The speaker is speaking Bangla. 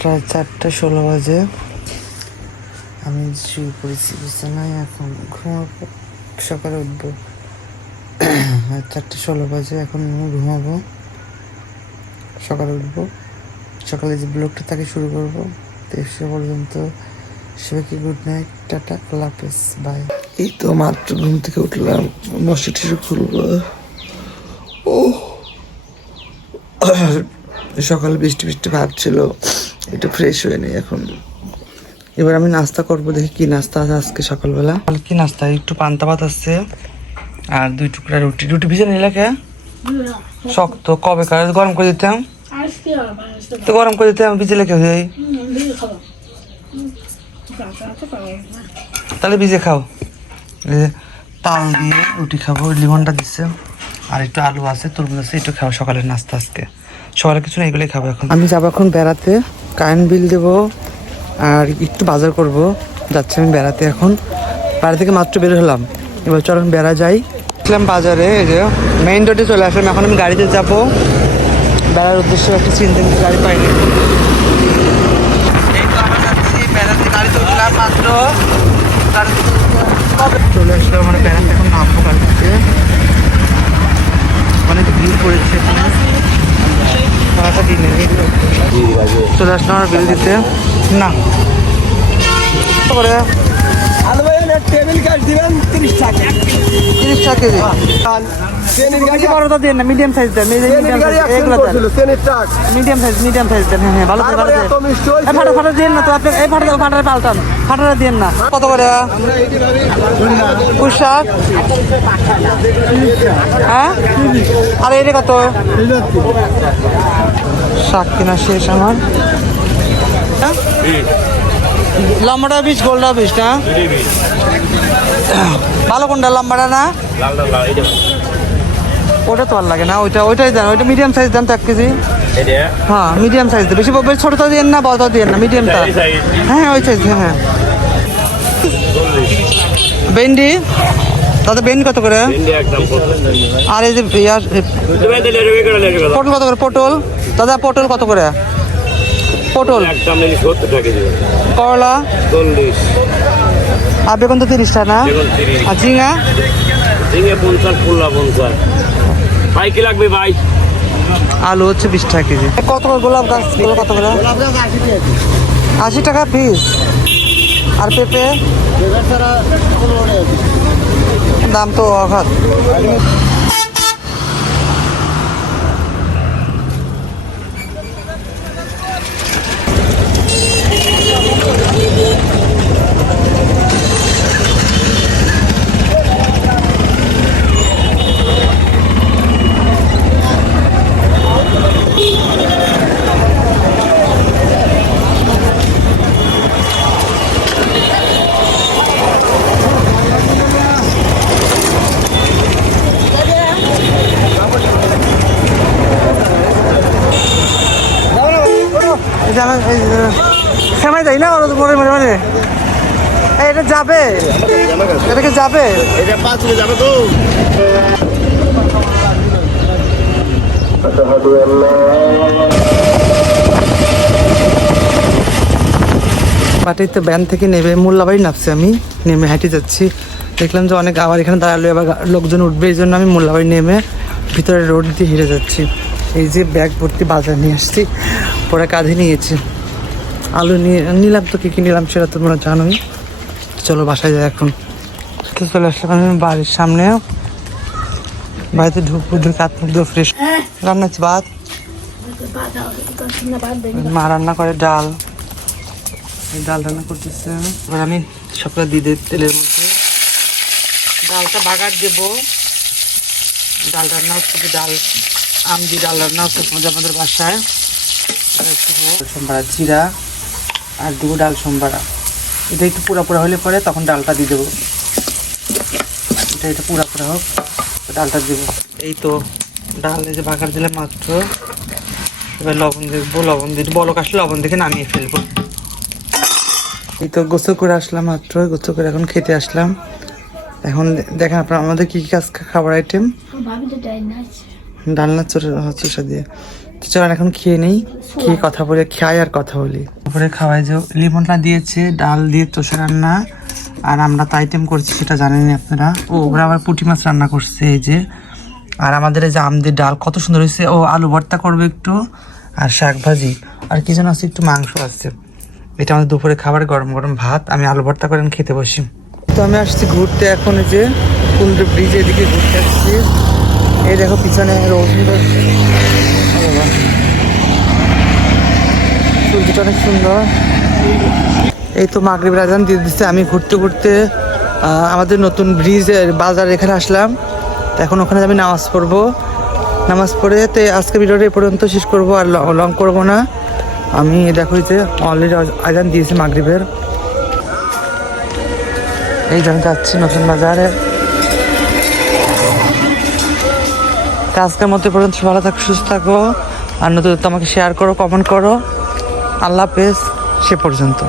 প্রায় 4:16 বাজে। আমি শুয়ে পড়েছি বিছানায়, এখন ঘুমাবো, সকালে উঠবো। 4:16 বাজে, এখন ঘুমাবো, সকালে উঠবো, সকালে যে ব্লগটা তাকে শুরু করবো। তো সে পর্যন্ত সবাইকে গুড নাইট, টাটা, আল্লাহ হাফেজ, বাই। এই তো মাত্র ঘুম থেকে উঠলাম, মশাটি খুলবো। ও সকালে বৃষ্টি বৃষ্টি ভাব ছিল, একটু ফ্রেশ হয়ে নেই এখন। এবার আমি নাস্তা করবো, দেখি কি নাস্তা আছে আজকে সকালবেলা। কি নাস্তা? একটু পান্তা ভাত আছে আর 2 টুকরা রুটি। রুটি ভিজে নিলে কে শক্ত, কবে কার গরম করে দিতাম, তো গরম করে দিতাম, ভিজে লেখে হয়ে তাহলে ভিজে খাও। তাল দিয়ে রুটি খাবো, লিমনটা দিচ্ছে, আর একটু আলু আছে, তরমুজ আছে, একটু খাবো সকালের নাস্তা আজকে। সকালে কিছু না, এগুলোই খাবো এখন। আমি যাবো এখন বেড়াতে, কারেন্ট বিল দেবো আর একটু বাজার করব। যাচ্ছি আমি বেড়াতে এখন, বাড়ি থেকে মাত্র বের হলাম। এবার চলুন বেড়া যাই। আসলাম বাজারে, এই যে মেইন রোডে চলে আসলাম। এখন আমি গাড়িতে যাবো বেড়ার উদ্দেশ্যে, একটা চিন্তা গাড়ি পাইনি। এই তো আমরা যাচ্ছি বেড়াতে, গাড়িতে উঠলাম মাত্র, চলে আসলাম মানে বেড়াতে। এখন নামবো গাড়ি থেকে, অনেক ভিড় পড়েছে এখানে। চলে আসলাম আমার বিল দিতে। না করে টেবিল কাজ দিবেন 30 টাকা, 30 টাকা কেজি। বেশি বড়টা দেন না, মিডিয়াম সাইজ দেন, মিডিয়াম সাইজ এগুলো দেন, মিডিয়াম সাইজ দেন। হ্যাঁ ভালো করে ভালো দেন। ফাটা দেন না তো আপনি, এই ফাটা পাল্টান, ফাটাটা দেন না। কত করে পোশাক? হ্যাঁ, আর এটা কত? শাক কিনা শেষ আমার। লম্বাটা 20, গোলটা 20 না? ভালো কোনটা, লম্বাটা না? ওটা তো আর লাগে না, ওইটাই দেন, ওইটা মিডিয়াম সাইজ দেন তো 1 কেজি। হ্যাঁ মিডিয়াম সাইজ দেন, বেশি ছোটটা দিন না, বড়টা দিন না, মিডিয়ামটা। হ্যাঁ ওই সাইজ। হ্যাঁ ভেন্ডি দাদা, ভেন্ডি কত করে? আর এই যে পটল কত করে? পটল দাদা, পটল কত করে? পটল করলা 40, আর বেগুন তো 30 টাকা না? আর ঝিঙা? 50, ফুলা 50। ভাই কি লাগবে ভাই? আলু হচ্ছে 20 টাকা কেজি। কত করে গোলাপ গাছ কত করে? 80 টাকা পিস। আর পেঁপে দাম তো অঘাত। সেমাই যাই না মরে মরে মানে এটা যাবে, এটাকে যাবে, এটা 5 কিলো যাবে তো। পাটিতে ব্যান থেকে নেবে মোল্লাবাড়ি নামছি আমি, নেমে হাঁটে যাচ্ছি। দেখলাম যে অনেক আবার এখানে দাঁড়ালো, এবার লোকজন উঠবে, এই জন্য আমি মোল্লাবাড়ি নেমে ভিতরে রোড দিয়ে হেঁটে যাচ্ছি। এই যে ব্যাগ ভর্তি বাজার নিয়ে আসছি, পরে কাঁধে নিয়েছি। আলু নিলাম, তো কী নিলাম সেটা তোমরা জানোই। চলো বাসায় যাই এখন। তো চলে আসলাম আমি বাড়ির সামনে, বাড়িতে ঢুকে হাত মুখ দিয়ে ফ্রেশ। রান্না হচ্ছে ভাত, মা রান্না করে ডাল, ডাল রান্না করতেছে। এবার আমি সবটা দিয়ে দেব তেলের মধ্যে, ডালটা বাগার দেবো। ডাল রান্না হচ্ছে, ডাল আম দিয়ে ডাল রান্না হচ্ছে আমাদের বাসায়। সম্বারা জিরা আর দেবো ডাল সম্বারা। এটা একটু পুরা হলে পরে তখন ডালটা দিয়ে দেবো। এটা পুরা হোক, ডালটা দেবো। এই তো ডাল এই যে বাগার দিলে মাত্র, এবার লবণ দেখবো, লবণ দিয়ে বলক আসলে লবণ দেখে নামিয়ে ফেলবো। এই তো গোসল করে আসলাম মাত্র, গোসল করে এখন খেতে আসলাম। এখন দেখেন আপনার আমাদের কি কি খাবার আইটেম, ডালনা চোষা দিয়ে তো চলেন এখন খেয়ে নেই, খেয়ে কথা বলে খাই আর কথা বলি। তারপরে খাওয়াই যে লিমনটা দিয়েছে, ডাল দিয়ে তোষা রান্না, আর আমরা তো আইটেম করছি সেটা জানেনই আপনারা। ওরা আবার পুঁটি মাছ রান্না করছে এই যে, আর আমাদের এই যে আম দিয়ে ডাল কত সুন্দর হয়েছে। ও আলু ভর্তা করবে একটু, আর শাক ভাজি, আর কি যেন আছে, একটু মাংস আছে। এটা আমাদের দুপুরে খাবার, গরম গরম ভাত, আমি আলু ভর্তা করে খেতে বসি। তো আমি আসছি ঘুরতে এখন, এই যে কুন্দ্র ব্রিজ এদিকে ঘুরতে আসছি। এই দেখো পিছনে সুন্দর, সূর্যটা অনেক সুন্দর। এই তো মাগরিবের আজান দিয়ে দিচ্ছে। আমি ঘুরতে ঘুরতে আমাদের নতুন ব্রিজের বাজার এখানে আসলাম। তো এখন ওখানে আমি নামাজ পড়বো, নামাজ পড়ে তো আজকে ভিডিওটা এই পর্যন্ত শেষ করবো, আর লং করবো না। আমি দেখো যে অলরেডি আজান দিয়েছি মাগরিবের। এই যে আমি যাচ্ছি নতুন বাজারে। তো আজকের মধ্যে পর্যন্ত ভালো থাকো, সুস্থ থাকো, আর নতুন আমাকে শেয়ার করো, কমেন্ট করো। আল্লাহ হাফেজ, সে পর্যন্ত।